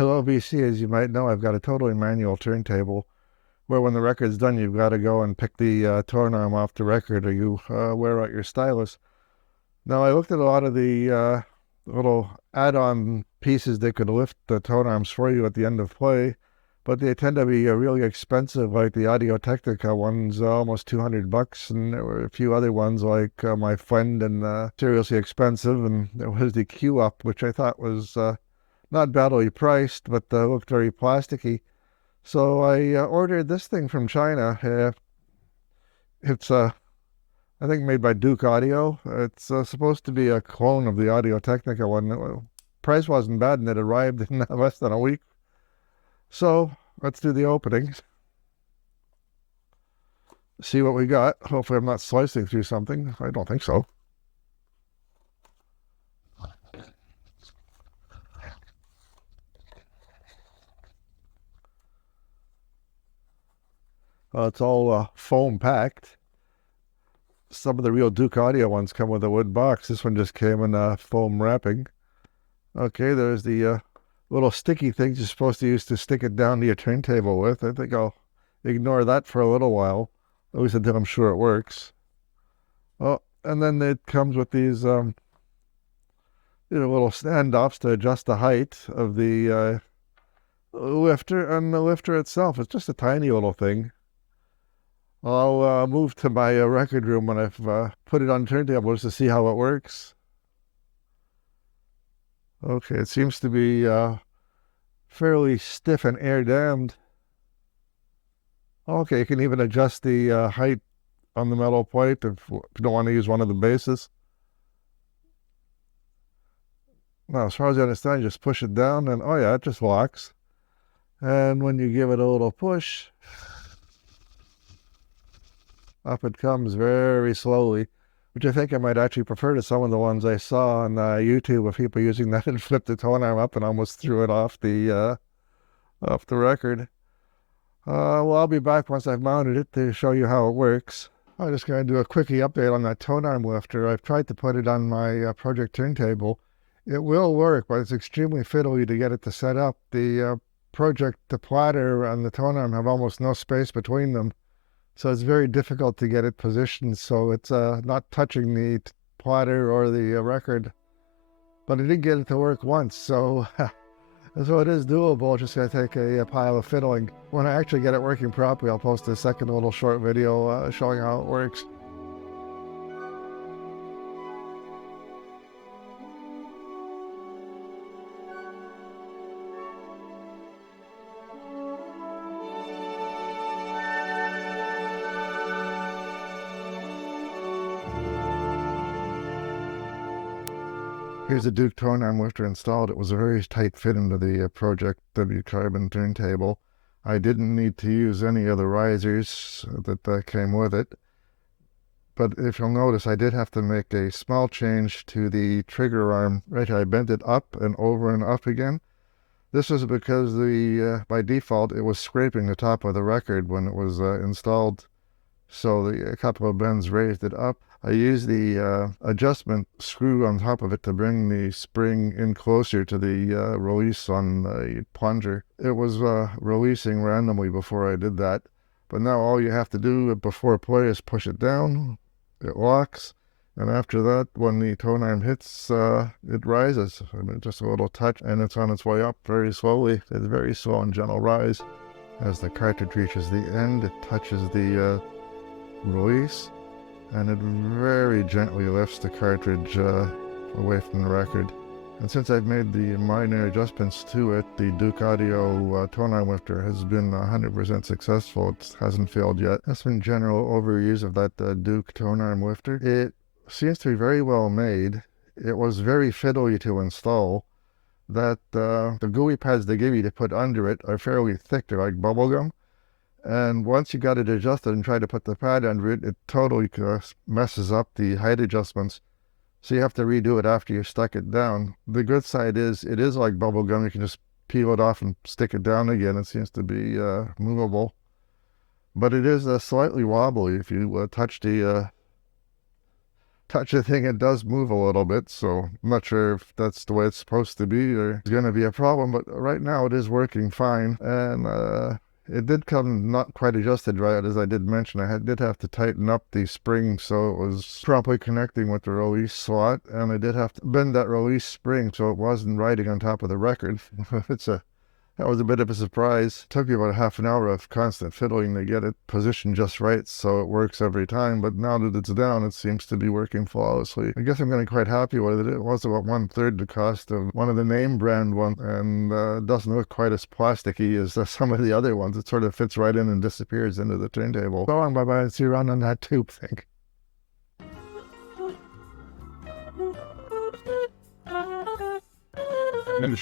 Hello, BC. As you might know, I've got a totally manual turntable where when the record's done, you've got to go and pick the tone arm off the record or you wear out your stylus. Now, I looked at a lot of the little add-on pieces that could lift the tone arms for you at the end of play, but they tend to be really expensive, like the Audio-Technica ones, almost $200, and there were a few other ones like my friend and seriously expensive, and there was the Q-Up, which I thought was not badly priced, but looked very plasticky. So I ordered this thing from China. It's I think made by Douk Audio. It's supposed to be a clone of the Audio-Technica one. Price wasn't bad, and it arrived in less than a week. So let's do the opening. See what we got. Hopefully I'm not slicing through something. I don't think so. It's all foam packed. Some of the real Douk Audio ones come with a wood box. This one just came in foam wrapping. Okay, there's the little sticky things you're supposed to use to stick it down to your turntable with. I think I'll ignore that for a little while, at least until I'm sure it works. Oh, and then it comes with these little standoffs to adjust the height of the lifter, and the lifter itself is just a tiny little thing. I'll move to my record room when I've put it on turntables to see how it works. Okay, it seems to be fairly stiff and air dammed. Okay, you can even adjust the height on the metal plate if you don't want to use one of the bases. Now, as far as I understand, just push it down and oh yeah, it just locks. And when you give it a little push, up it comes very slowly, which I think I might actually prefer to some of the ones I saw on YouTube of people using that and flipped the tone arm up and almost threw it off the record. Well, I'll be back once I've mounted it to show you how it works. I'm just going to do a quickie update on that tone arm lifter. I've tried to put it on my project turntable. It will work, but it's extremely fiddly to get it to set up. The platter and the tone arm have almost no space between them. So it's very difficult to get it positioned so it's not touching the platter or the record. But I did get it to work once, so so it is doable. It's just going to take a pile of fiddling. When I actually get it working properly, I'll post a second little short video showing how it works. Here's a Douk tone arm lifter installed. It was a very tight fit into the Project W Carbon turntable. I didn't need to use any of the risers that came with it. But if you'll notice, I did have to make a small change to the trigger arm. Right, I bent it up and over and up again. This was because by default, it was scraping the top of the record when it was installed. So a couple of bends raised it up. I used the adjustment screw on top of it to bring the spring in closer to the release on the plunger. It was releasing randomly before I did that. But now all you have to do before play is push it down. It locks. And after that, when the tone arm hits, it rises. I mean, just a little touch, and it's on its way up very slowly. It's a very slow and gentle rise. As the cartridge reaches the end, it touches the release, and it very gently lifts the cartridge away from the record. And since I've made the minor adjustments to it, the Douk Audio tone arm lifter has been 100% successful. It hasn't failed yet. That's been general overuse of that Douk tone arm lifter. It seems to be very well made. It was very fiddly to install. The gooey pads they give you to put under it are fairly thick. They're like bubble gum. And once you got it adjusted and try to put the pad under it, it totally messes up the height adjustments. So you have to redo it after you stuck it down. The good side is it is like bubble gum. You can just peel it off and stick it down again. It seems to be movable. But it is slightly wobbly if you touch the touch the thing, it does move a little bit, so I'm not sure if that's the way it's supposed to be or it's going to be a problem, but right now it is working fine. And it did come not quite adjusted right, as I did mention. I did have to tighten up the spring so it was properly connecting with the release slot, and I did have to bend that release spring so it wasn't riding on top of the record. That was a bit of a surprise. It took me about half an hour of constant fiddling to get it positioned just right so it works every time, but now that it's down, it seems to be working flawlessly. I guess I'm getting quite happy with it. It was about 1/3 the cost of one of the name brand ones, and doesn't look quite as plasticky as some of the other ones. It sort of fits right in and disappears into the turntable. So long, bye-bye, and see you around on that tube thing. And